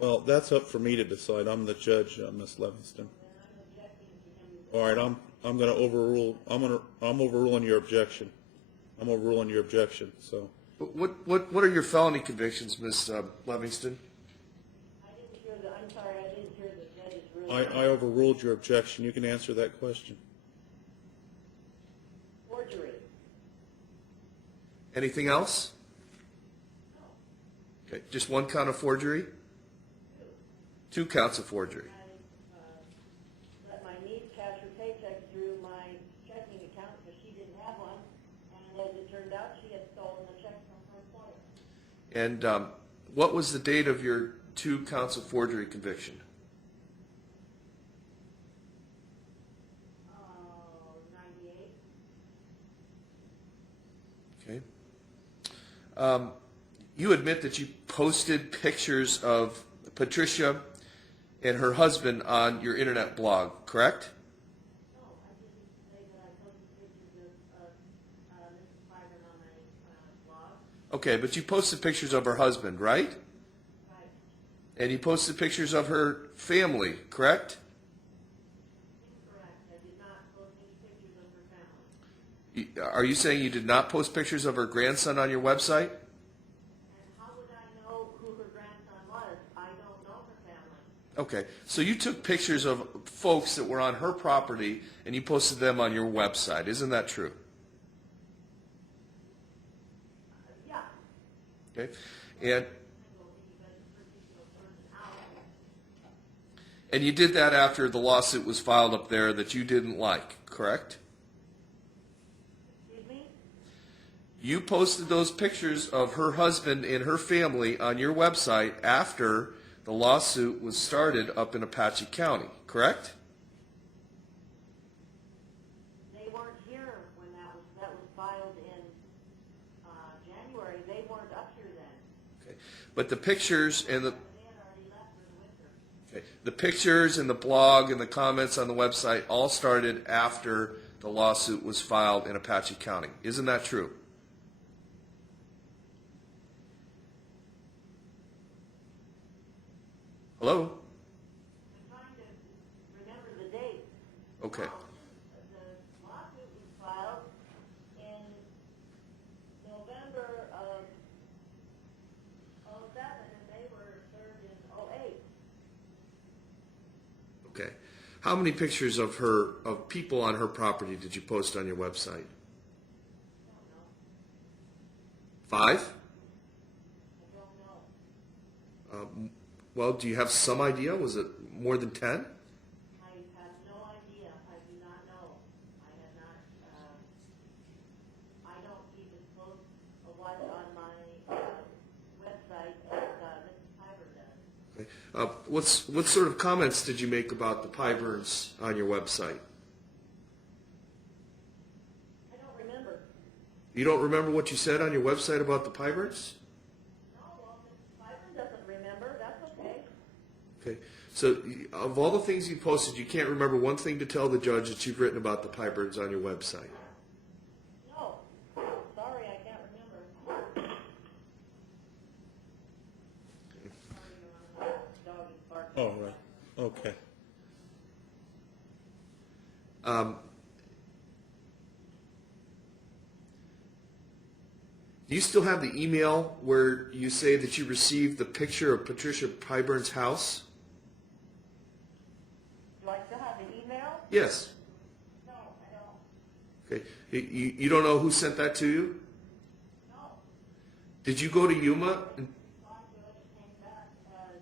Well, that's up for me to decide. I'm the judge, Ms. Livingston. All right, I'm going to overrule. I'm overruling your objection. I'm overruling your objection. So. What are your felony convictions, Ms. Livingston? I'm sorry, I didn't hear the judge's ruling. I overruled your objection. You can answer that question. Forgery. Anything else? Okay, just one count of forgery? Two counts of forgery. Let my niece cash her paycheck through my checking account because she didn't have one, and as it turned out, she had stolen the check from her employer. And what was the date of your two counts of forgery conviction? 98. Okay. You admit that you posted pictures of Patricia and her husband on your internet blog, correct? No, I didn't say that I posted pictures of Mrs. Pyburn on my blog. Okay, but you posted pictures of her husband, right? Right. And you posted pictures of her family, correct? Incorrect. I did not post any pictures of her family. Are you saying you did not post pictures of her grandson on your website? And how would I know who her grandson was? I don't know her family. Okay, so you took pictures of folks that were on her property and you posted them on your website. Isn't that true? Yeah. Okay, I and don't think you guys are particular person out. and you did that after the lawsuit was filed up there that you didn't like, correct? Excuse me? You posted those pictures of her husband and her family on your website after the lawsuit was started up in Apache County, correct? They weren't here when that was filed in January. They weren't up here then. Okay. But the pictures and the They had already left for the winter. okay, the pictures and the blog and the comments on the website all started after the lawsuit was filed in Apache County. Isn't that true? Hello? I'm trying to remember the date. Okay. The lawsuit was filed in November of '07, and they were served in '08. Okay. How many pictures of people on her property did you post on your website? I don't know. 5? I don't know. Well, do you have some idea? Was it more than 10? I have no idea. I do not know. I have not, I don't even post what's on my website as Mrs. Pyburn does. Okay. What sort of comments did you make about the Pyburns on your website? I don't remember. You don't remember what you said on your website about the Pyburns? No, well, Mrs. Pyburn doesn't remember. That's okay. Okay. So, of all the things you posted, you can't remember one thing to tell the judge that you've written about the Pyburns on your website. No. Sorry, I can't remember. Sorry, dog is barking. Oh, right. Okay. Do you still have the email where you say that you received the picture of Patricia Pyburn's house? Do I still have the email? Yes. No, I don't. Okay. You don't know who sent that to you? No. Did you go to Yuma? And, John Judge came back as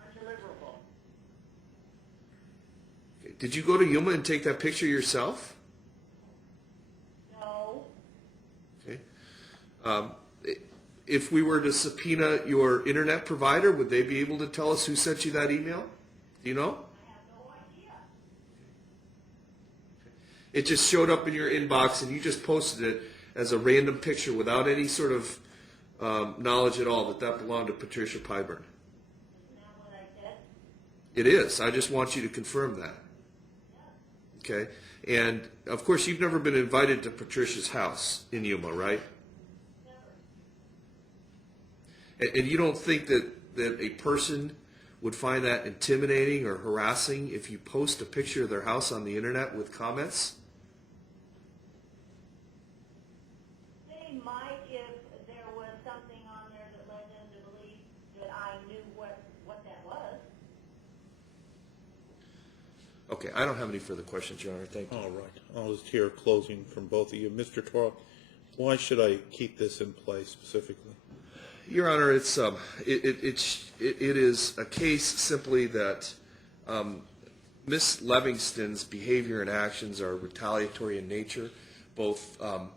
undeliverable. okay. Did you go to Yuma and take that picture yourself? No. Okay. If we were to subpoena your internet provider, would they be able to tell us who sent you that email? Do you know? I have no idea. It just showed up in your inbox and you just posted it as a random picture without any sort of knowledge at all that that belonged to Patricia Pyburn. Isn't that what I said? It is. I just want you to confirm that. Okay? And, of course, you've never been invited to Patricia's house in Yuma, right? Never. And you don't think that that a person would find that intimidating or harassing if you post a picture of their house on the internet with comments? They might if there was something on there that led them to believe that I knew what that was. Okay, I don't have any further questions, Your Honor. Thank you. All right. I'll just hear closing from both of you. Mr. Torok, why should I keep this in place specifically? Your Honor, it is a case simply that Miss Livingston's behavior and actions are retaliatory in nature, both, and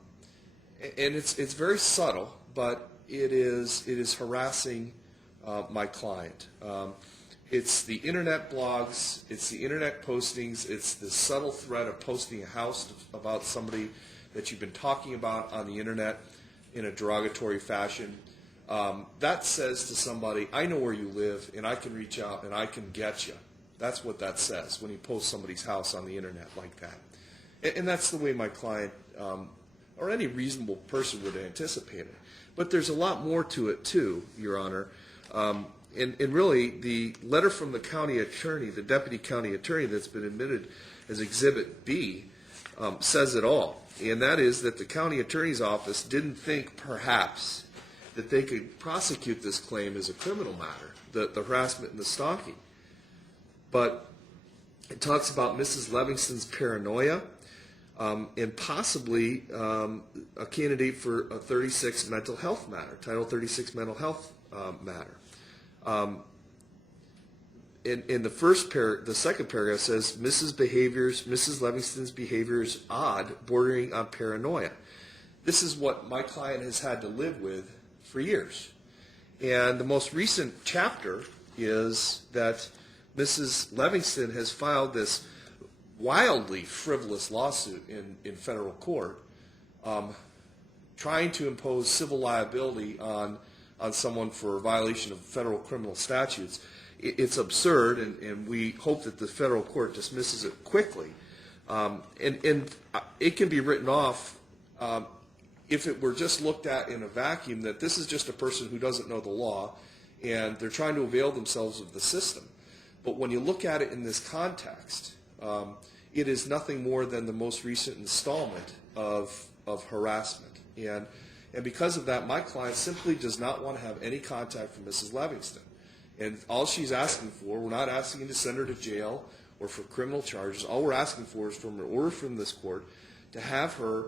it's very subtle, but it is harassing my client. It's the internet blogs, it's the internet postings, it's the subtle threat of posting a house about somebody that you've been talking about on the internet in a derogatory fashion. That says to somebody, I know where you live, and I can reach out and I can get you. That's what that says when you post somebody's house on the internet like that. And that's the way my client, or any reasonable person would anticipate it. But there's a lot more to it too, Your Honor. And really, the letter from the county attorney, the deputy county attorney that's been admitted as Exhibit B, says it all. And that is that the county attorney's office didn't think perhaps that they could prosecute this claim as a criminal matter, the harassment and the stalking. But it talks about Mrs. Livingston's paranoia and possibly a candidate for a 36 mental health matter, Title 36 mental health matter. In the second paragraph says, Mrs. Livingston's behavior is odd, bordering on paranoia. This is what my client has had to live with for years. And the most recent chapter is that Mrs. Livingston has filed this wildly frivolous lawsuit in federal court, trying to impose civil liability on someone for a violation of federal criminal statutes. It's absurd, and we hope that the federal court dismisses it quickly. And it can be written off if it were just looked at in a vacuum, that this is just a person who doesn't know the law, and they're trying to avail themselves of the system. But when you look at it in this context, it is nothing more than the most recent installment of harassment. And because of that, my client simply does not want to have any contact from Mrs. Livingston. And all she's asking for, we're not asking to send her to jail or for criminal charges. All we're asking for is from an order from this court to have her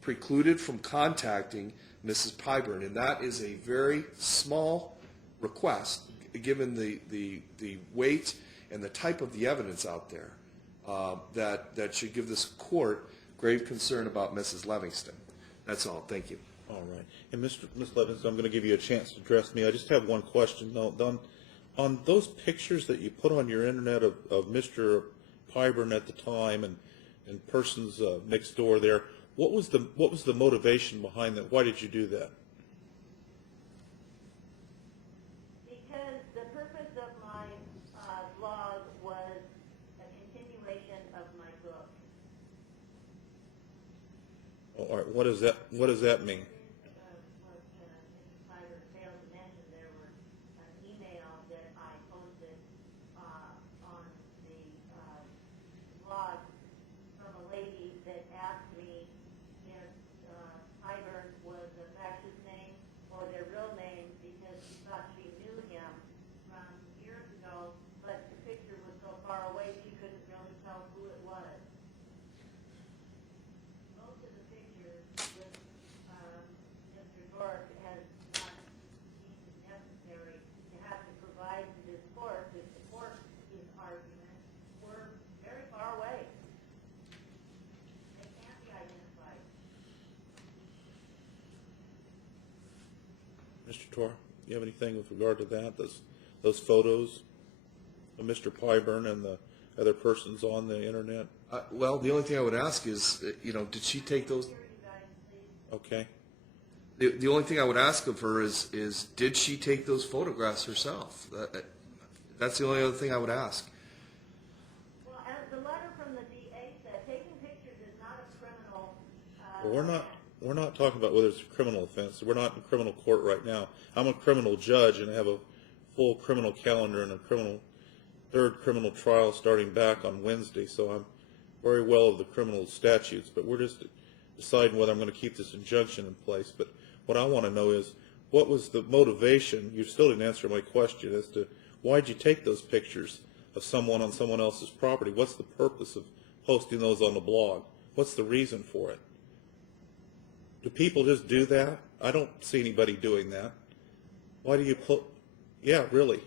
precluded from contacting Mrs. Pyburn. And that is a very small request, given the weight and the type of the evidence out there, that should give this court grave concern about Mrs. Livingston. That's all. Thank you. All right. And Ms. Livingston, I'm going to give you a chance to address me. I just have one question. On those pictures that you put on your internet of Mr. Pyburn at the time and persons next door there, what was the motivation behind that? Why did you do that? Because the purpose of my blog was a continuation of my book. All right. What does that mean? What Mr. Pyburn failed to mention, there was an email that I posted on the blog from a lady that asked me if Pyburn was a factious name or their real name, because she thought she knew him from years ago, but the picture was so far away she couldn't really tell who it was. Most of the pictures with Mr. Dorff has not deemed it necessary to have to provide to this court to support his argument. We're very far away. They can't be identified. Mr. Torr, you have anything with regard to that? Those photos of Mr. Pyburn and the other persons on the internet? Well, the only thing I would ask is, did she take those? Okay. The only thing I would ask of her is did she take those photographs herself? That's the only other thing I would ask. Well, as the letter from the DA said, taking pictures is not a criminal. Well, we're not talking about whether it's a criminal offense. We're not in criminal court right now. I'm a criminal judge and I have a full criminal calendar and a third criminal trial starting back on Wednesday, so I'm very well of the criminal statutes, but we're just deciding whether I'm going to keep this injunction in place. But what I want to know is, what was the motivation? You still didn't answer my question as to why'd you take those pictures of someone on someone else's property? What's the purpose of posting those on the blog? What's the reason for it? Do people just do that? I don't see anybody doing that. Why do you put? Yeah, really.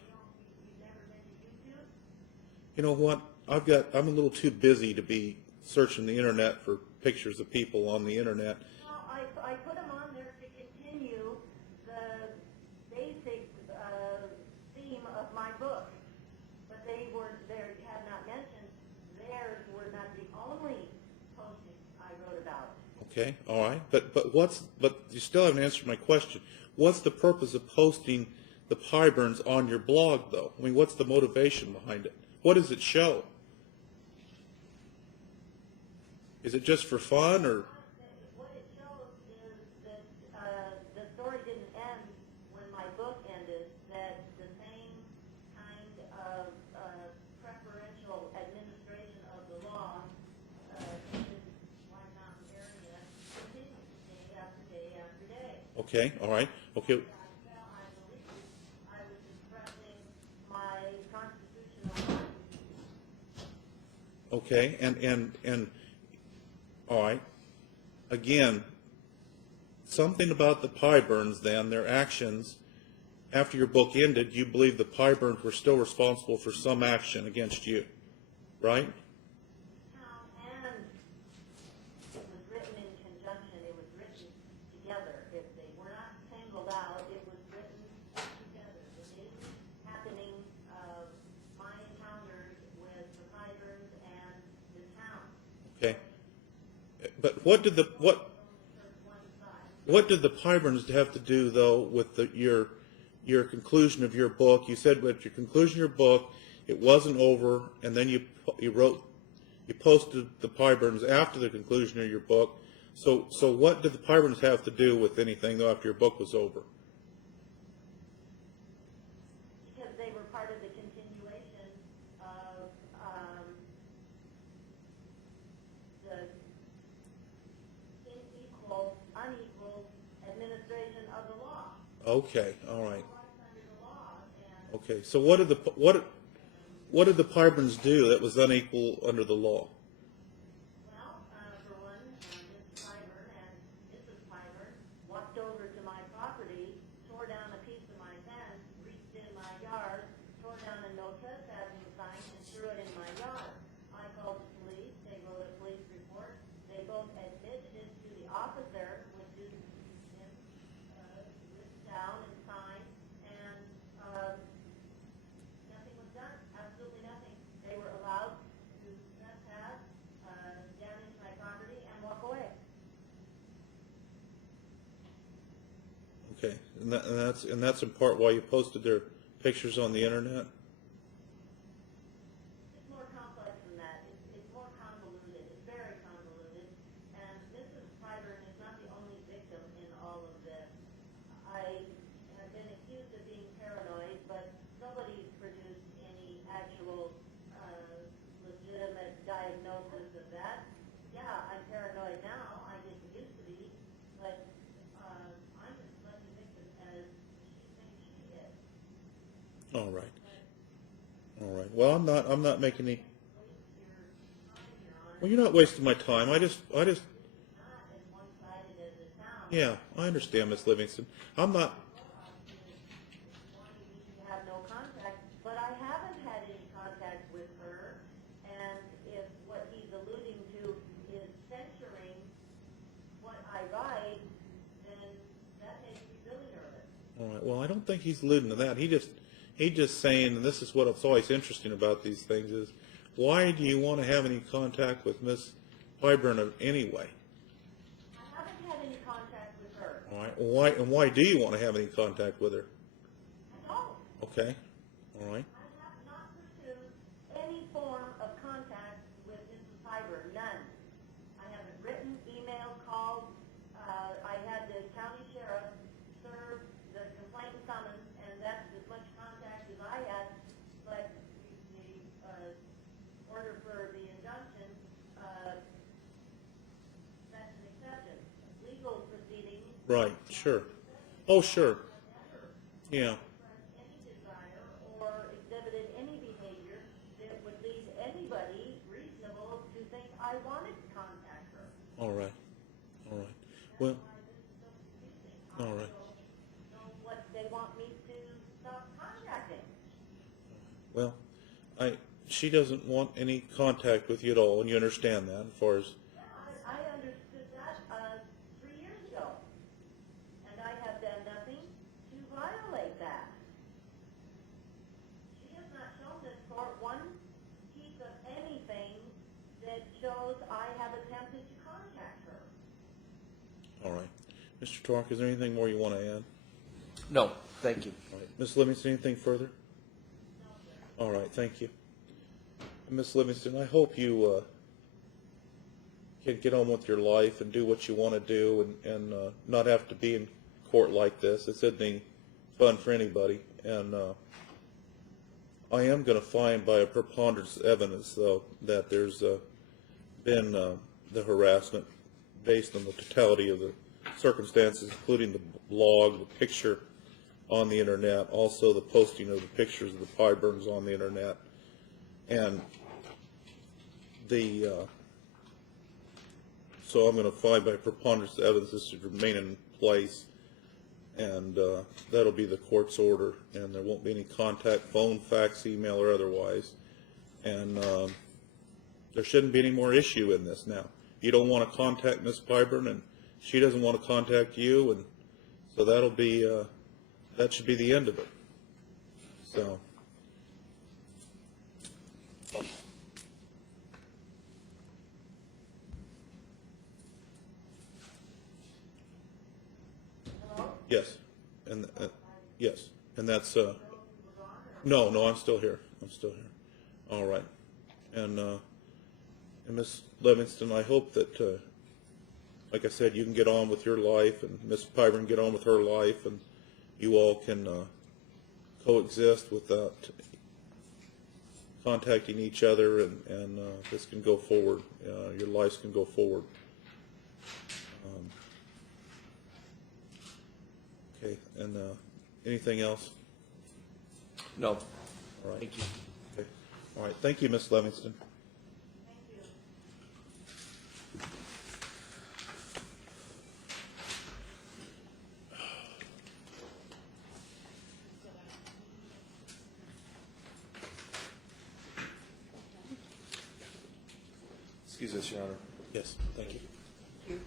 You know what? I'm a little too busy to be searching the internet for pictures of people on the internet. Well, I put them on there to continue the basic theme of my book, but they had not mentioned theirs were not the only postings I wrote about. Okay, all right, but you still haven't answered my question. What's the purpose of posting the Pyburns on your blog, though? I mean, what's the motivation behind it? What does it show? Is it just for fun, or? What it shows is that the story didn't end when my book ended, that the same kind of preferential administration of the law in this White Mountain area continues day after day after day. Okay, all right, okay. Well, I believe I was expressing my constitutional rights. Okay, and all right. Again, something about the Pyburns then, their actions, after your book ended, you believe the Pyburns were still responsible for some action against you, right? And it was written in conjunction, it was written together. If they were not singled out, it was written together. The daily happening of my encounters with the Pyburns and the town. Okay. But what did the Pyburns have to do, though, with your conclusion of your book? You said with your conclusion of your book, it wasn't over, and then you posted the Pyburns after the conclusion of your book. So what did the Pyburns have to do with anything, though, after your book was over? Because they were part of the continuation of the unequal administration of the law. Okay, all right. Under the law, and Okay, so what did the Pyburns do that was unequal under the law? well, for one, Mrs. Pyburn and Mrs. Pyburn walked over to my property, tore down a piece of my fence, reached in my yard, tore down a no trespassing sign, and threw it in my yard. I called the police. They wrote a police report. They both admitted it to the officer, which is written down and signed, and nothing was done. Absolutely nothing. They were allowed to trespass, damage my property, and walk away. Okay, and that's in part why you posted their pictures on the internet? It's more complex than that. It's more convoluted. It's very convoluted. And Mrs. Pyburn is not the only victim in all of this. I have been accused of being paranoid, but nobody's produced any actual legitimate diagnosis of that. Yeah, I'm paranoid now. I didn't used to be, but I'm as much a victim as she thinks she is. All right. All right. Well, I'm not making any. Well, you're not wasting my time. I just. Not as one-sided as it sounds. Yeah, I understand, Miss Livingston. I'm not. Wanting me to have no contact, but I haven't had any contact with her, and if what he's alluding to is censoring what I write, then that makes me really nervous. All right. Well, I don't think he's alluding to that. He's just saying, and this is what's always interesting about these things is, why do you want to have any contact with Miss Pyburn anyway? I haven't had any contact with her. All right. Well, why do you want to have any contact with her? I don't. Okay. All right. I have not pursued any form of contact with Mrs. Pyburn, none. I haven't written, emailed, called, Right, sure. Oh, sure. Yeah, Any desire or exhibited any behavior that would lead anybody reasonable to think I wanted to contact her. all right, all right. Well, Why this is so confusing. all right. I don't know what they want me to stop contacting. Well, she doesn't want any contact with you at all, and you understand that as far as, Yeah, I understood that 3 years ago, and I have done nothing to violate that. She has not shown this court one piece of anything that shows I have attempted to contact her. all right. Mr. Tork, is there anything more you want to add? No, thank you. All right. Ms. Livingston, anything further? All right, thank you. Ms. Livingston, I hope you can get on with your life and do what you want to do and not have to be in court like this. It's isn't fun for anybody. And I am going to find by a preponderance of evidence, though, that there's been the harassment based on the totality of the circumstances, including the blog, the picture on the internet, also the posting of the pictures of the pie burns on the internet, and so I'm going to find by preponderance of evidence this should remain in place, and that'll be the court's order, and there won't be any contact, phone, fax, email, or otherwise, and there shouldn't be any more issue in this now. You don't want to contact Ms. Pyburn, and she doesn't want to contact you, and so that'll be that should be the end of it. So. Yes, and yes, and that's no, I'm still here. I'm still here. All right, and Miss Livingston, I hope that, like I said, you can get on with your life, and Miss Pyburn get on with her life, and you all can coexist without contacting each other, and this can go forward. Your lives can go forward. Okay, and anything else? No. All right. Thank you. Okay. All right. Thank you, Miss Livingston. Excuse us, Your Honor. Yes, thank you. You.